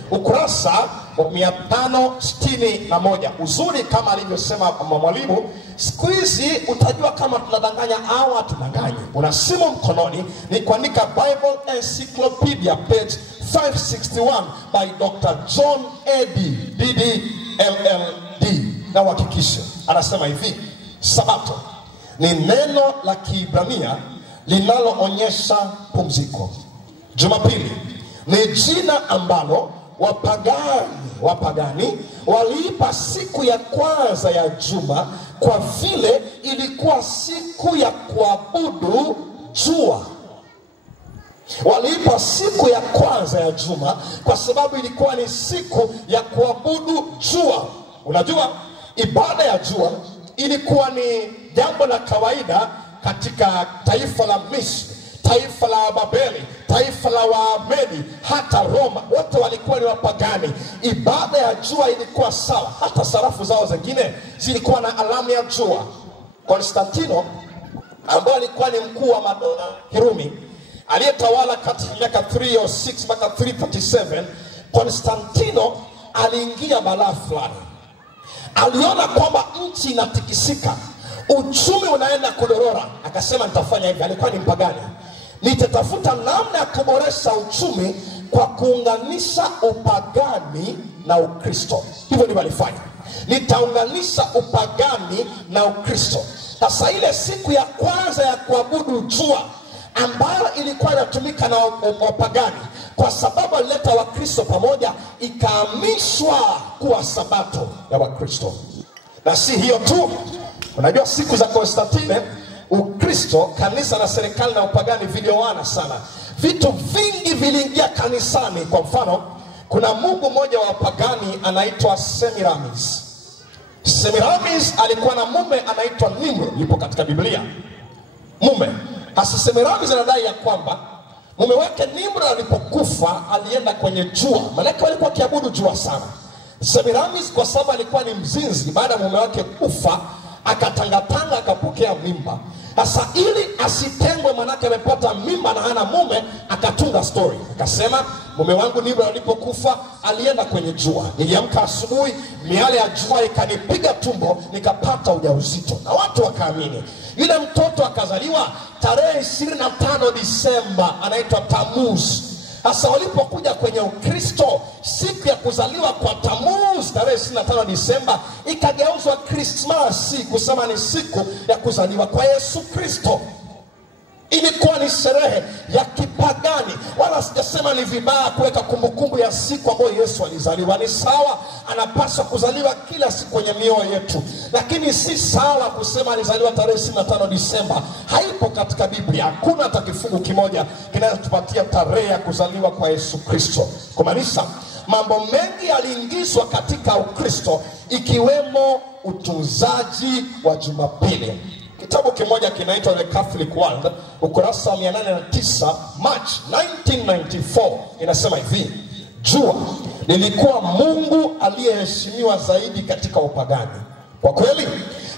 Ukurasa wa 561. Uzuri kama alivyosema mwalimu, siku hizi utajua kama tunadanganya au hatudanganyi. Una simu mkononi, ni kuandika Bible Encyclopedia page 561 by Dr. John Eddy DDLLD. Na uhakikishe anasema hivi: Sabato ni neno la Kiebrania linaloonyesha pumziko. Jumapili ni jina ambalo wapagani waliipa siku ya kwanza ya juma kwa vile ilikuwa siku ya kuabudu jua. Waliipa siku ya kwanza ya juma kwa sababu ilikuwa ni siku ya kuabudu jua. Unajua, ibada ya jua ilikuwa ni jambo la kawaida katika taifa la Misri, taifa la Babeli, taifa la Wamedi, hata Roma. Wote walikuwa ni wapagani. Ibada ya jua ilikuwa sawa. Hata sarafu zao zingine zilikuwa na alamu ya jua. Konstantino, ambaye alikuwa ni mkuu wa madola Kirumi, aliyetawala kati ya miaka 306 mpaka 337, Konstantino aliingia balaa fulani. Aliona kwamba nchi inatikisika, uchumi unaenda kudorora. Akasema nitafanya hivi. Alikuwa ni mpagani. Nitatafuta namna ya kuboresha uchumi kwa kuunganisha upagani na Ukristo. Hivyo ndivyo alifanya. Nitaunganisha upagani na Ukristo. Sasa ile siku ya kwanza ya kuabudu jua ambayo ilikuwa inatumika na wapagani, kwa sababu alileta Wakristo pamoja, ikahamishwa kuwa sabato ya Wakristo. Na si hiyo tu. Unajua siku za Konstantine, Ukristo, kanisa na serikali na upagani vilioana sana. Vitu vingi viliingia kanisani. Kwa mfano, kuna mungu mmoja wa wapagani anaitwa Semiramis. Semiramis alikuwa na mume anaitwa Nimrod, yupo katika Biblia. Mume hasa Semiramis anadai ya kwamba mume wake Nimrod alipokufa alienda kwenye jua. Malaika walikuwa kiabudu jua sana. Semiramis kwa sababu alikuwa ni mzinzi, baada ya mume wake kufa akatangatanga akapokea mimba. Sasa ili asitengwe, manake amepata mimba na hana mume, akatunga story. Akasema mume wangu Nimrod alipokufa alienda kwenye jua. Niliamka asubuhi, miale ya jua ikanipiga tumbo, nikapata ujauzito. Na watu wakaamini. Yule mtoto akazaliwa tarehe 25 Disemba, anaitwa Tammuz. Sasa walipokuja kwenye Ukristo, siku ya kuzaliwa kwa Tammuz tarehe 25 Disemba ikageuzwa Christmas, kusema ni siku ya kuzaliwa kwa Yesu Kristo. Ilikuwa ni sherehe ya kipagani. Wala sijasema ni vibaya kuweka kumbukumbu ya siku ambayo Yesu alizaliwa. Ni sawa, anapaswa kuzaliwa kila siku kwenye mioyo yetu. Lakini si sawa kusema alizaliwa tarehe 25 Disemba. Haipo katika Biblia. Hakuna hata kifungu kimoja kinachotupatia tarehe ya kuzaliwa kwa Yesu Kristo. Kumaanisha mambo mengi yaliingizwa katika Ukristo, ikiwemo utunzaji wa Jumapili. Kitabu kimoja kinaitwa The Catholic World, ukurasa wa 809, March 1994, inasema hivi: jua lilikuwa mungu aliyeheshimiwa zaidi katika upagani. Kwa kweli,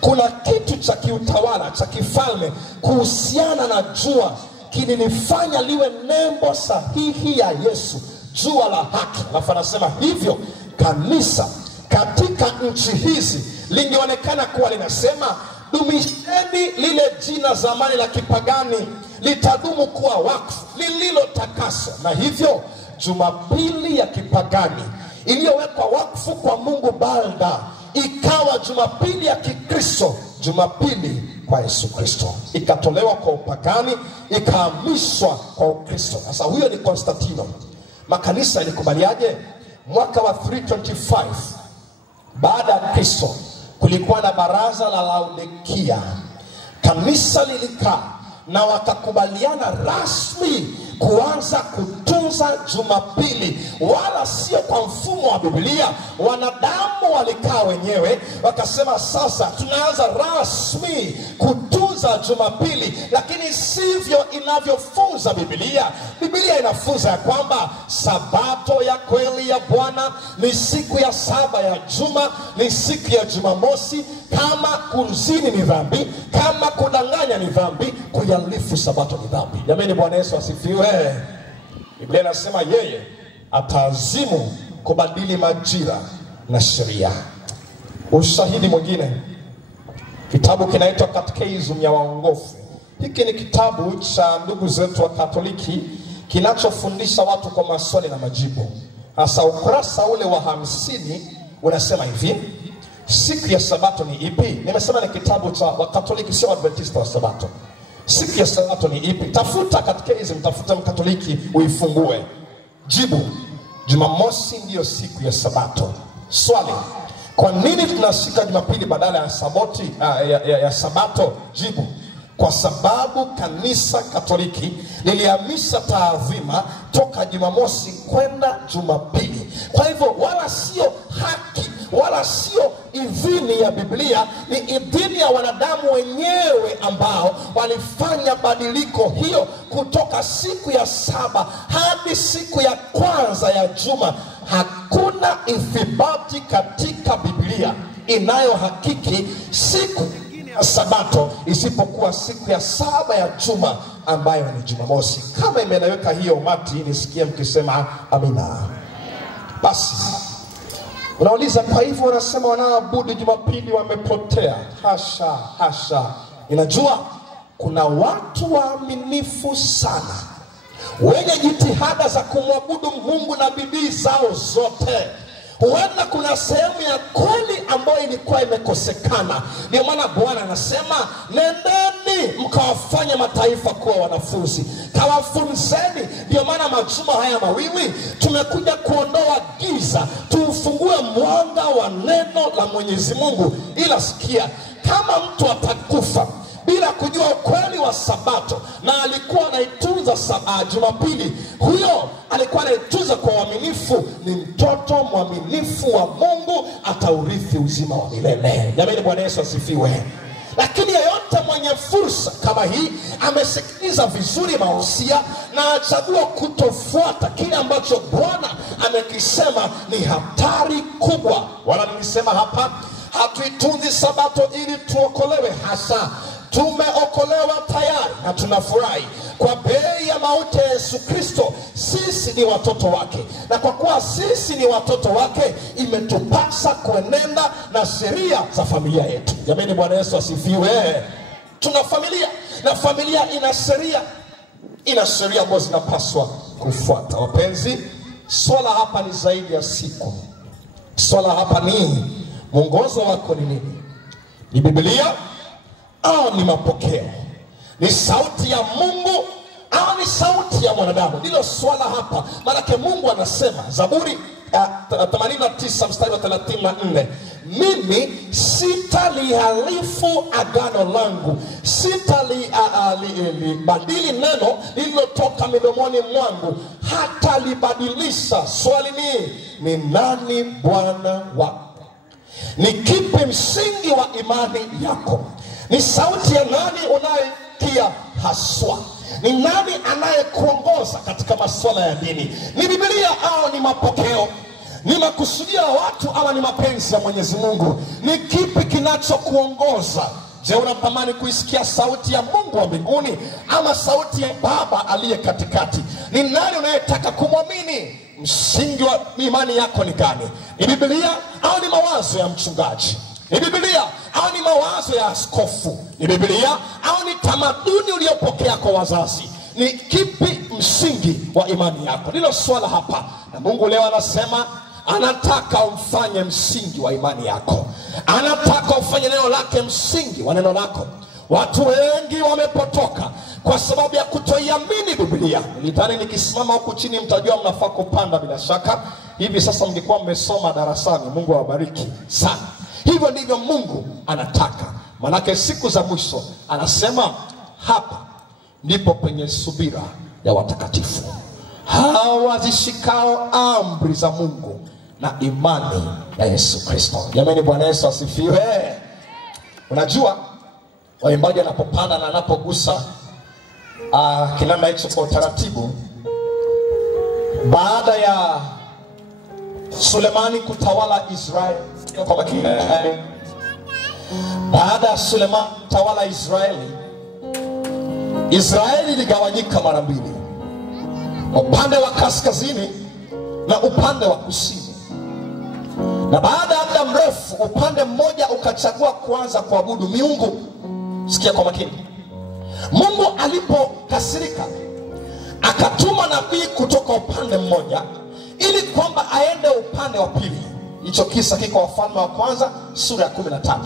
kuna kitu cha kiutawala, cha kifalme kuhusiana na jua kililifanya liwe nembo sahihi ya Yesu, jua la haki. Alafu anasema hivyo kanisa katika nchi hizi lingeonekana kuwa linasema, dumisheni lile jina zamani la kipagani, litadumu kuwa wakfu lililotakaswa. Na hivyo Jumapili ya kipagani iliyowekwa wakfu kwa Mungu Balda ikawa Jumapili ya Kikristo, Jumapili kwa Yesu Kristo. Ikatolewa kwa upagani, ikahamishwa kwa Ukristo. Sasa huyo ni Konstantino. Makanisa ilikubaliaje? Mwaka wa 325 baada ya Kristo, kulikuwa na baraza la Laodikia. Kanisa lilikaa na wakakubaliana rasmi kuanza kutunza Jumapili, wala sio kwa mfumo wa Biblia. Wanadamu walikaa wenyewe wakasema, sasa tunaanza rasmi kutunza Jumapili, lakini sivyo inavyofunza Biblia. Biblia inafunza ya kwamba sabato ya kweli ya Bwana ni siku ya 7 ya juma, ni siku ya Jumamosi. Kama kuzini ni dhambi, kama kudanganya ni dhambi, kuyalifu sabato ni dhambi. Jamani, Bwana Yesu asifiwe. Biblia inasema yeye ataazimu kubadili majira na sheria. Ushahidi mwingine, kitabu kinaitwa Catechism ya Waongofu. Hiki ni kitabu cha ndugu zetu wa Katoliki kinachofundisha watu kwa maswali na majibu. Hasa ukurasa ule wa 50 unasema hivi: siku ya Sabato ni ipi? Nimesema ni kitabu cha Wakatoliki, sio Adventista wa Sabato. Siku ya Sabato ni ipi? Tafuta Catechism, tafuta Mkatoliki uifungue. Jibu: Jumamosi ndiyo siku ya Sabato. Swali: kwa nini tunashika Jumapili badala ya Sabato? Jibu: kwa sababu kanisa Katoliki lilihamisha taadhima toka Jumamosi kwenda Jumapili. Kwa hivyo wala sio haki wala sio idhini ya Biblia, ni idhini ya wanadamu wenyewe ambao walifanya badiliko hiyo kutoka siku ya saba hadi siku ya kwanza ya juma. Hakuna ithibati katika Biblia inayohakiki siku ya Sabato isipokuwa siku ya saba ya juma ambayo ni Jumamosi. Kama imeeleweka hiyo umati, nisikie mkisema amina. Basi unauliza, kwa hivyo wanasema wanaoabudu Jumapili wamepotea? Hasha, hasha. Inajua kuna watu waaminifu sana wenye jitihada za kumwabudu Mungu na bidii zao zote. Huenda kuna sehemu ya kweli ambayo ilikuwa imekosekana. Ndio maana Bwana anasema, nendeni mkawafanya mataifa kuwa wanafunzi, kawafunzeni. Ndio maana majuma haya mawili tumekuja kuondoa giza, tuufungue mwanga wa neno la Mwenyezi Mungu. Ila sikia, kama mtu atakufa bila kujua ukweli wa Sabato na alikuwa anaitunza Jumapili, huyo alikuwa anaitunza kwa uaminifu, ni mtoto mwaminifu wa Mungu, ataurithi uzima wa milele. Jamani, Bwana Yesu asifiwe. Lakini yeyote mwenye fursa kama hii amesikiliza vizuri mahusia na achagua kutofuata kile ambacho Bwana amekisema, ni hatari kubwa. Wala nilisema hapa, hatuitunzi Sabato ili tuokolewe. Hasa tumeokolewa tayari na tunafurahi kwa bei ya mauti ya Yesu Kristo. Sisi ni watoto wake, na kwa kuwa sisi ni watoto wake, imetupasa kuenenda na sheria za familia yetu. Jamani, Bwana Yesu asifiwe. Tuna familia, na familia ina sheria ambazo zinapaswa kufuata. Wapenzi, swala hapa ni zaidi ya siku. Swala hapa ni mwongozo wako ni nini? Ni Biblia au ni mapokeo? Ni sauti ya Mungu au ni sauti ya mwanadamu? Ndilo swala hapa. Maana Mungu anasema, Zaburi 89 mstari wa 34, mimi sitalihalifu agano langu, sitalibadili neno lililotoka midomoni mwangu, hata libadilisha. Swali ni nani Bwana wako? Ni kipi msingi wa imani yako? Ni sauti ya nani unayetia haswa? Ni nani anayekuongoza katika masuala ya dini? Ni Biblia au ni mapokeo? Ni makusudio ya watu ama ni mapenzi ya Mwenyezi Mungu? Ni kipi kinachokuongoza? Je, unatamani kuisikia sauti ya Mungu wa mbinguni ama sauti ya Baba aliye katikati? Ni nani unayetaka kumwamini? Msingi wa imani yako ni gani? Ni Biblia au ni mawazo ya mchungaji? Ni Biblia au ni mawazo ya askofu? Ni Biblia au ni tamaduni uliopokea kwa wazazi? Ni kipi msingi wa imani yako? Ndilo swala hapa. Na Mungu leo anasema anataka umfanye msingi wa imani yako. Anataka ufanye neno lake msingi wa neno lako. Watu wengi wamepotoka kwa sababu ya kutoiamini Biblia. Nilidhani nikisimama huku chini mtajua mnafaa kupanda. Bila shaka hivi sasa mngekuwa mmesoma darasani. Mungu awabariki sana. Hivyo ndivyo Mungu anataka. Manake siku za mwisho anasema hapa ndipo penye subira ya watakatifu, hao wazishikao amri za Mungu na imani ya Yesu Kristo. Jamani, Bwana Yesu asifiwe. Unajua waimbaji anapopanda na anapogusa kinanda hicho kwa utaratibu, baada ya Sulemani kutawala Israeli, baada ya Sulemani kutawala Israeli iligawanyika mara mbili. Upande wa kaskazini na upande wa kusini. Na baada ya muda mrefu upande mmoja ukachagua kuanza kuabudu miungu. Sikia kwa makini. Mungu alipokasirika akatuma nabii kutoka upande mmoja ili kwamba aende upande wa pili. Hicho kisa kiko Wafalme wa Kwanza sura ya 13.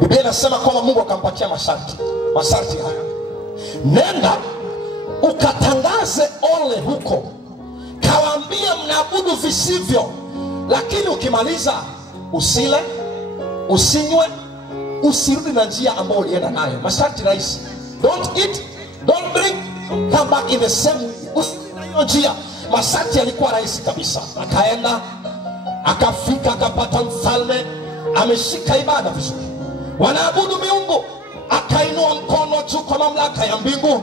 Biblia inasema kwamba Mungu akampatia masharti haya: nenda ukatangaze ole huko, kawaambie mnaabudu visivyo, lakini ukimaliza usile, usinywe, usirudi na njia ambayo ulienda nayo. Masharti rahisi: don't eat, don't drink, come back in the same way. Usirudi na hiyo njia. Masharti yalikuwa rahisi kabisa. Akaenda, akafika, akapata mfalme ameshika ibada vizuri, wanaabudu miungu. Akainua mkono juu kwa mamlaka ya mbingu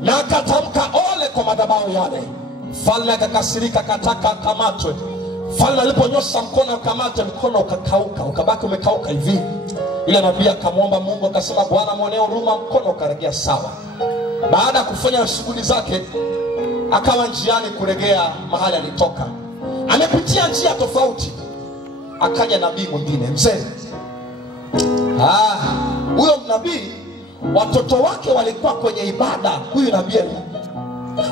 na akatamka ole kwa madhabahu yale. Mfalme akakasirika, akataka akamatwe. Mfalme aliponyosha mkono akamate, mkono ukakauka, ukabaki umekauka hivi. Ile nabii akamwomba Mungu akasema, Bwana muonee huruma, mkono ukarejea sawa. Baada ya kufanya shughuli zake akawa njiani kurejea mahali alitoka. Amepitia njia tofauti, akaja nabii mwingine mzee. Huyo nabii watoto wake walikuwa kwenye ibada. Huyu nabii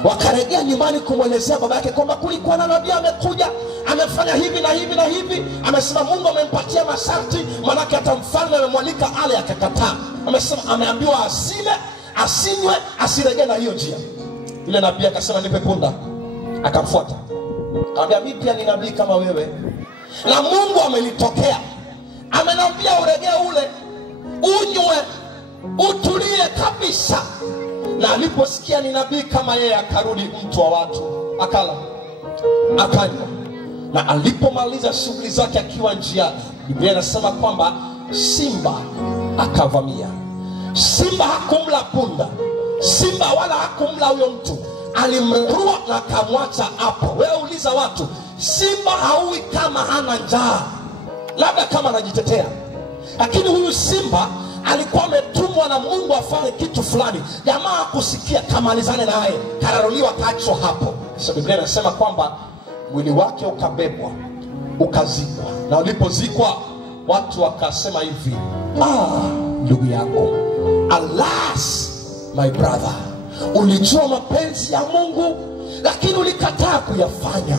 wakarejea nyumbani kumwelezea baba yake kwamba kulikuwa na nabii amekuja, amefanya hivi na hivi na hivi. Amesema Mungu amempatia masharti, manake hata mfalme amemwalika ale akakataa. Amesema ameambiwa asile, asinywe, asirejee na hiyo njia. Ile nabii akasema nipe punda. Akamfuata. Akamwambia mimi pia ni nabii kama wewe, na Mungu amenitokea, amenambia urejee ule, unywe, utulie kabisa. Na aliposikia ni nabii kama yeye, akarudi mtu wa watu, akala, akanywa. Na alipomaliza shughuli zake akiwa njiani, Biblia inasema kwamba simba akavamia. Simba hakumla punda, simba wala hakumla huyo mtu, alimrua na akamwacha hapo. Wewe uliza watu, simba haui kama hana njaa, labda kama anajitetea. Lakini huyu simba alikuwa ametumwa na Mungu afanye kitu fulani. Jamaa kusikia, kamalizane naye, kararuliwa, kaachwa hapo. Sasa Biblia inasema kwamba mwili wake ukabebwa, ukazikwa. Na ulipozikwa watu wakasema hivi, ndugu yangu, alas my brother, ulijua mapenzi ya Mungu lakini ulikataa kuyafanya.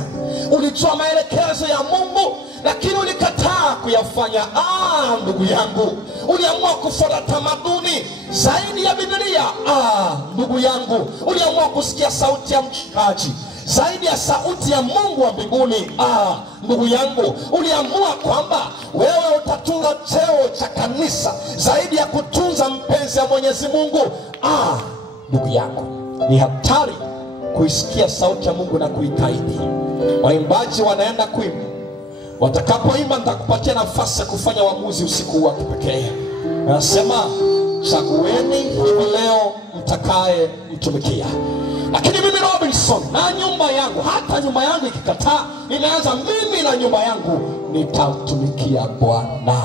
Ulijua maelekezo ya Mungu lakini ulikataa kuyafanya. Ndugu yangu, uliamua kufuata tamaduni zaidi ya Biblia. Ndugu yangu, uliamua kusikia sauti ya mchungaji zaidi ya sauti ya Mungu wa mbinguni. Ndugu yangu, uliamua kwamba wewe utatunza cheo cha kanisa zaidi ya kutunza mpenzi ya Mwenyezi Mungu. Ndugu yangu, ni hatari kuisikia sauti ya Mungu na kuikaidi. Waimbaji wanaenda kuimba, watakapoimba nitakupatia nafasi ya kufanya uamuzi usiku wa kipekee. Anasema chagueni hivi leo mtakaye mtumikia. Lakini mimi Robinson na nyumba yangu, hata nyumba yangu ikikataa, inaanza mimi na nyumba yangu nitamtumikia Bwana.